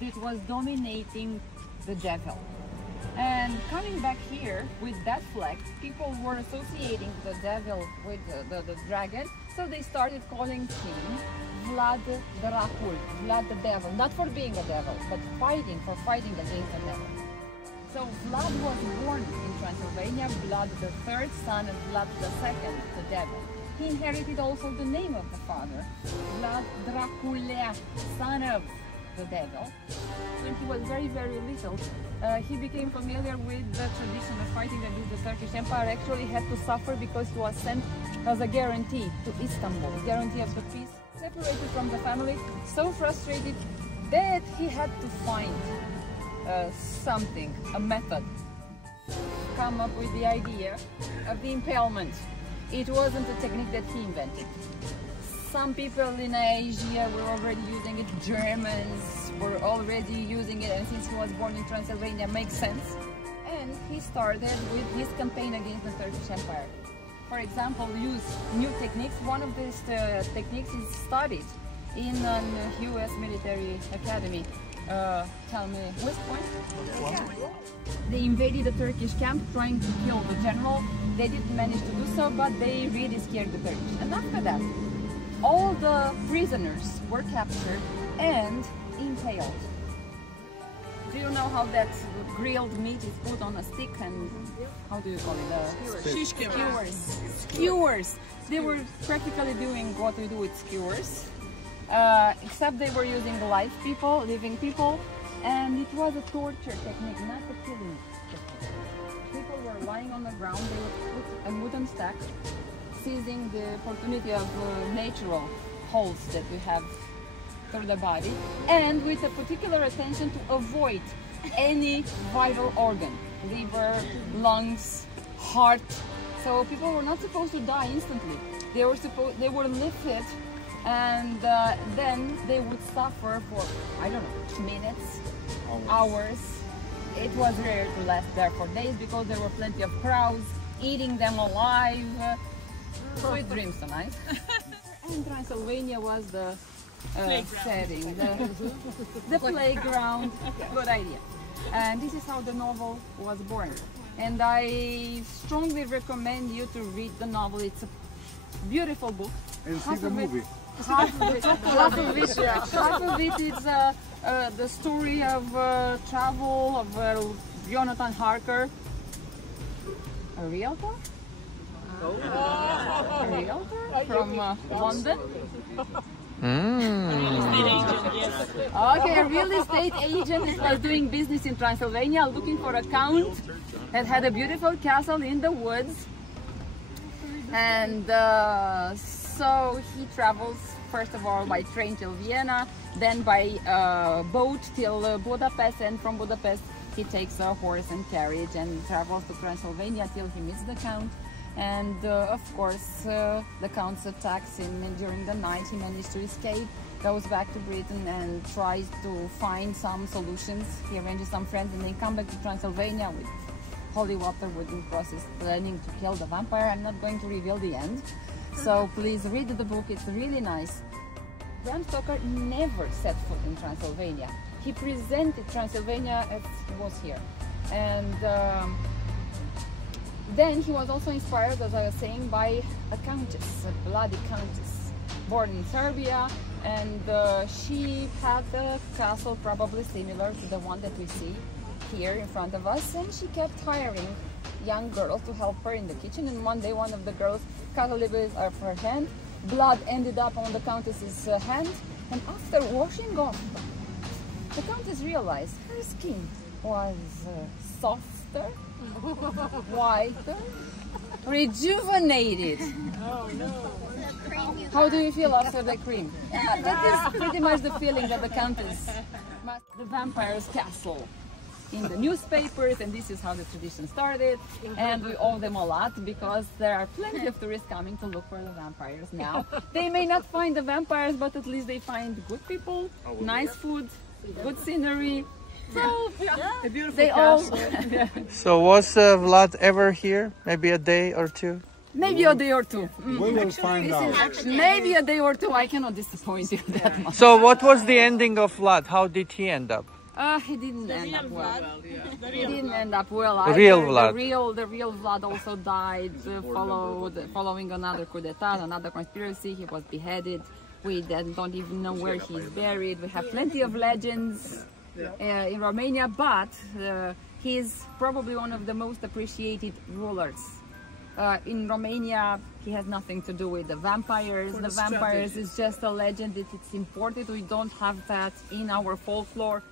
that was dominating the devil. And coming back here with that flag, people were associating the devil with the dragon, so they started calling him Vlad Dracula, Vlad the devil, not for being a devil, but for fighting against the devil. So Vlad was born in Transylvania, Vlad the third son of Vlad the second, the devil. He inherited also the name of the father, Vlad Dracula, son of the devil. When he was very, very little, he became familiar with the tradition of fighting against the Turkish Empire. Actually had to suffer because he was sent as a guarantee to Istanbul, guarantee of the peace. Separated from the family, so frustrated that he had to find something, a method, come up with the idea of the impalement. It wasn't a technique that he invented. Some people in Asia were already using it, Germans were already using it, and since he was born in Transylvania, makes sense. And he started with his campaign against the Turkish Empire. For example, use new techniques. One of these techniques is studied in an US military academy. Tell me, West Point? Yeah. They invaded the Turkish camp trying to kill the general. They didn't manage to do so, but they really scared the Turkish. And after that, all the prisoners were captured and impaled. Do you know how that grilled meat is put on a stick and how do you call it? Skewers. Skewers. They were practically doing what we do with skewers, except they were using live people, living people, and it was a torture technique, not a killing technique. People were lying on the ground, they would put a wooden stack, seizing the opportunity of natural holes that we have through the body, and with a particular attention to avoid any vital organ, liver, lungs, heart. So people were not supposed to die instantly. They were lifted, and then they would suffer for, I don't know, minutes, hours. It was rare to last there for days because there were plenty of crows eating them alive. Sweet dreams tonight. And Transylvania was the setting, the playground. Good idea. And this is how the novel was born. And I strongly recommend you to read the novel. It's a beautiful book. And see the movie. Half of it is the story of travel of Jonathan Harker, a realtor. A realtor from London. Okay, a real estate agent was doing business in Transylvania, looking for a count that had a beautiful castle in the woods. And so he travels first of all by train till Vienna, then by boat till Budapest, and from Budapest he takes a horse and carriage and travels to Transylvania till he meets the count. And of course the count attacks him during the night. He manages to escape, goes back to Britain and tries to find some solutions. He arranges some friends and they come back to Transylvania with holy water wooden crosses, planning to kill the vampire. I'm not going to reveal the end, so please read the book, it's really nice. Bram Stoker never set foot in Transylvania. He presented Transylvania as he was here. And then he was also inspired, as I was saying, by a countess, a bloody countess, born in Serbia, and she had a castle probably similar to the one that we see here in front of us, and she kept hiring young girls to help her in the kitchen. And one day one of the girls cut a little bit of her hand. Blood ended up on the countess's hand, and after washing off, the countess realized her skin was softer, whiter, rejuvenated. Oh no! How do you feel after the cream? Yeah, that is pretty much the feeling that the countess must. The vampire's castle in the newspapers, and this is how the tradition started, and we owe them a lot because there are plenty of tourists coming to look for the vampires now. They may not find the vampires, but at least they find good people, nice food, good scenery. So a beautiful they all. So was Vlad ever here? Maybe a day or two? Maybe a day or two. We will find out. Maybe a day or two. I cannot disappoint you that much. So what was the ending of Vlad? How did he end up? He didn't end up well. He didn't end up well. Real Vlad. The real Vlad also died following another coup d'etat, another conspiracy. He was beheaded. We don't even know where he's buried. We have plenty of legends in Romania, but he's probably one of the most appreciated rulers. In Romania, he has nothing to do with the vampires. The vampires is just a legend. It's imported. We don't have that in our folklore.